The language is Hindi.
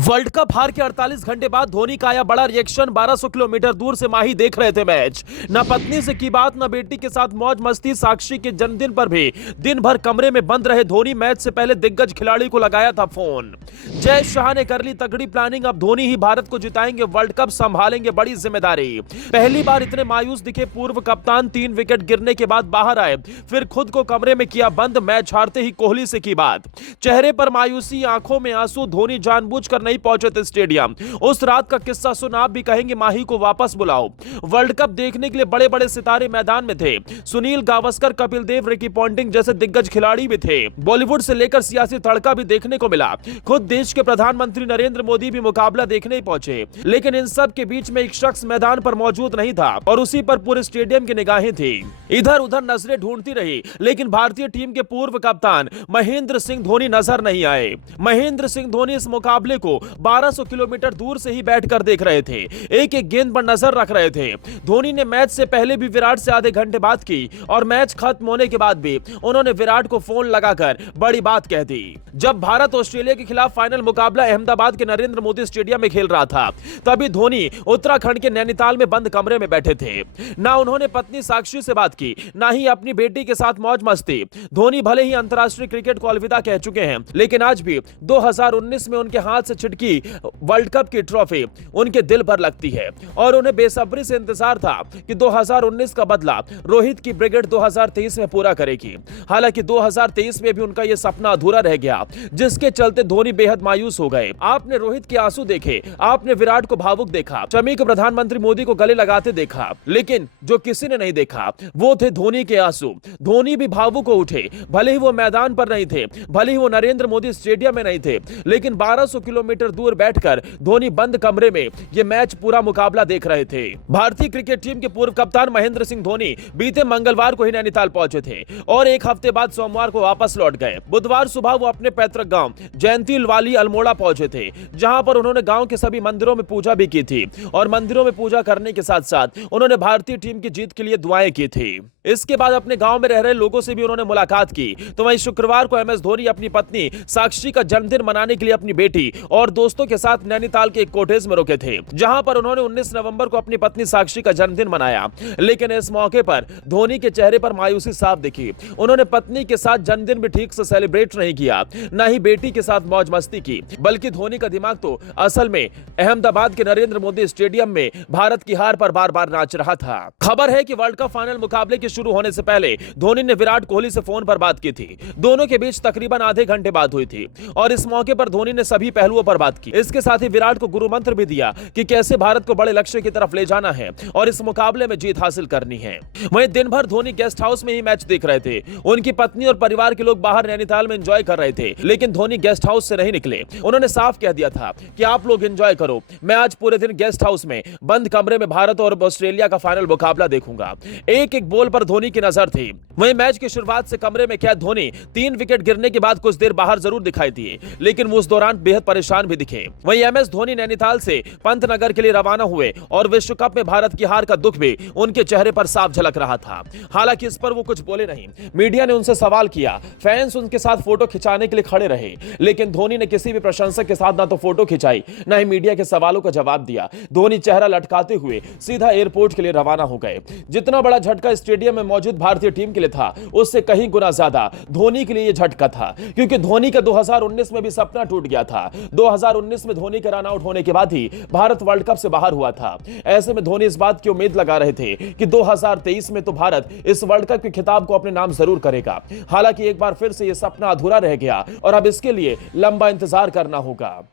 वर्ल्ड कप हार के 48 घंटे बाद धोनी का आया बड़ा रिएक्शन। 1200 किलोमीटर दूर से माही देख रहे थे मैच। न पत्नी से की बात, न बेटी के साथ मौज मस्ती। साक्षी के जन्मदिन पर भी दिन भर कमरे में बंद रहे धोनी। मैच से पहले दिग्गज खिलाड़ी को लगाया था फोन। जय शाह ने कर ली तगड़ी प्लानिंग। अब धोनी ही भारत को जिताएंगे वर्ल्ड कप, संभालेंगे बड़ी जिम्मेदारी। पहली बार इतने मायूस दिखे पूर्व कप्तान। 3 विकेट गिरने के बाद बाहर आए, फिर खुद को कमरे में किया बंद। मैच हारते ही कोहली से की बात। चेहरे पर मायूसी, आंखों में आंसू। धोनी जानबूझकर नहीं पहुंचे थे स्टेडियम। उस रात का किस्सा सुन आप भी कहेंगे माही को वापस बुलाओ। वर्ल्ड कप देखने के लिए बड़े बड़े सितारे मैदान में थे। सुनील गावस्कर, कपिल देव, रिकी पॉन्टिंग जैसे दिग्गज खिलाड़ी भी थे। बॉलीवुड से लेकर सियासी तड़का भी देखने को मिला। खुद देश के प्रधानमंत्री नरेंद्र मोदी भी मुकाबला देखने ही पहुंचे। लेकिन इन सब के बीच में एक शख्स मैदान पर मौजूद नहीं था और उसी पर पूरे स्टेडियम की निगाहें थी। इधर उधर नजरें ढूंढती रही, लेकिन भारतीय टीम के पूर्व कप्तान महेंद्र सिंह धोनी नजर नहीं आए। महेंद्र सिंह धोनी इस मुकाबले को 1200 किलोमीटर दूर से ही बैठकर देख रहे थे। एक एक गेंद पर नजर रख रहे थे। धोनी ने मैच से पहले भी विराट से आधे घंटे बात की और मैच खत्म होने के बाद भी उन्होंने विराट को फोन लगाकर बड़ी बात कह दी। जब भारत ऑस्ट्रेलिया के खिलाफ फाइनल मुकाबला अहमदाबाद के नरेंद्र मोदी स्टेडियम में खेल रहा था, तभी धोनी उत्तराखंड के नैनीताल में बंद कमरे में बैठे थे। ना उन्होंने पत्नी साक्षी से बात की, ना ही अपनी बेटी के साथ मौज मस्ती। धोनी भले ही अंतरराष्ट्रीय क्रिकेट को अलविदा कह चुके हैं, लेकिन आज भी 2019 में उनके हाथ से छिटकी वर्ल्ड कप की ट्रॉफी उनके दिल पर लगती है और उन्हें बेसब्री से इंतजार था कि 2019 का बदला रोहित की ब्रिगेड 2023 में पूरा करेगी। हालांकि 2023 में भी उनका यह सपना अधूरा रह गया, जिसके चलते धोनी बेहद मायूस हो गए। आपने रोहित के आंसू देखे, आपने विराट को भावुक देखा, शमी को प्रधानमंत्री मोदी को गले लगाते देखा, लेकिन जो किसी ने नहीं देखा वो थे धोनी के आंसू। धोनी भी भावुक हो उठे। भले ही वो मैदान पर नहीं थे, भले ही वो नरेंद्र मोदी स्टेडियम में नहीं थे, लेकिन 1200 किलोमीटर दूर बैठकर धोनी बंद कमरे में यह मैच पूरा मुकाबला देख रहे थे। भारतीय क्रिकेट टीम के पूर्व कप्तान महेंद्र सिंह धोनी बीते मंगलवार को ही नैनीताल पहुंचे थे और एक हफ्ते बाद सोमवार को वापस लौट गए। बुधवार सुबह वो अपने पैतृक गांव जयंतीवाली अल्मोड़ा पहुंचे थे, जहां पर उन्होंने गांव के सभी मंदिरों में पूजा भी की थी और मंदिरों में पूजा करने के साथ साथ उन्होंने भारतीय टीम की जीत के लिए दुआएं की थी। इसके बाद अपने गांव में रह रहे लोगों से भी उन्होंने मुलाकात की। तो वहीं शुक्रवार को एमएस धोनी अपनी पत्नी साक्षी का जन्मदिन मनाने के लिए अपनी बेटी और दोस्तों के साथ नैनीताल के एक कॉटेज में रुके थे, जहां पर उन्होंने 19 नवंबर को अपनी पत्नी साक्षी का जन्मदिन मनाया। लेकिन इस मौके पर धोनी के चेहरे पर मायूसी साफ दिखी। उन्होंने पत्नी के साथ जन्मदिन भी ठीक से सेलिब्रेट नहीं किया, न ही बेटी के साथ मौज मस्ती की, बल्कि धोनी का दिमाग तो असल में अहमदाबाद के नरेंद्र मोदी स्टेडियम में भारत की हार पर बार बार नाच रहा था। खबर है कि वर्ल्ड कप फाइनल मुकाबले के शुरू होने से पहले धोनी ने विराट कोहली से फोन पर बात की थी। दोनों के बीच तकरीबन आधे घंटे बात हुई थी और इस मौके पर धोनी ने सभी पहलुओं पर बात की। इसके साथ ही विराट को गुरु मंत्र भी दिया कि कैसे भारत को बड़े लक्ष्य की तरफ ले जाना है और इस मुकाबले में जीत हासिल करनी है। वहीं दिन भर धोनी गेस्ट हाउस में ही मैच देख रहे थे। उनकी पत्नी और परिवार के लोग बाहर नैनीताल में एंजॉय कर रहे थे, लेकिन धोनी गेस्ट हाउस से नहीं निकले। उन्होंने साफ कह दिया था कि आप लोग एंजॉय करो, मैं आज पूरे दिन गेस्ट हाउस में बंद कमरे में भारत और ऑस्ट्रेलिया का फाइनल मुकाबला देखूंगा। एक एक बॉल पर धोनी की नजर थी। वहीं मैच की शुरुआत से कमरे में कैद धोनी 3 विकेट गिरने के बाद कुछ देर बाहर जरूर दिखाई दिए, लेकिन वो उस दौरान बेहद परेशान भी दिखे। वहीं एमएस धोनी नैनीताल से पंतनगर के लिए रवाना हुए और विश्व कप में भारत की हार का दुख भी उनके चेहरे पर साफ झलक रहा था। हालांकि इस पर वो कुछ बोले नहीं। मीडिया ने उनसे सवाल किया, फैंस उनके साथ फोटो खिंचाने के लिए खड़े रहे, लेकिन धोनी ने किसी भी प्रशंसक के साथ ना तो फोटो खिंचाई, ना ही मीडिया के सवालों का जवाब दिया। धोनी चेहरा लटकाते हुए सीधा एयरपोर्ट के लिए रवाना हो गए। जितना बड़ा झटका स्टेडियम में मौजूद भारतीय टीम के लिए था, उससे कहीं गुना ज्यादा धोनी के लिए यह झटका था, क्योंकि धोनी का 2019 में भी सपना टूट गया था। 2019 में धोनी के रन आउट होने के बाद ही भारत वर्ल्ड कप से बाहर हुआ था। ऐसे में धोनी इस बात की उम्मीद लगा रहे थे कि 2023 में तो भारत इस वर्ल्ड कप के खिताब को अपने नाम जरूर करेगा। हालांकि एक बार फिर से यह सपना अधूरा रह गया और अब इसके लिए लंबा इंतजार करना होगा।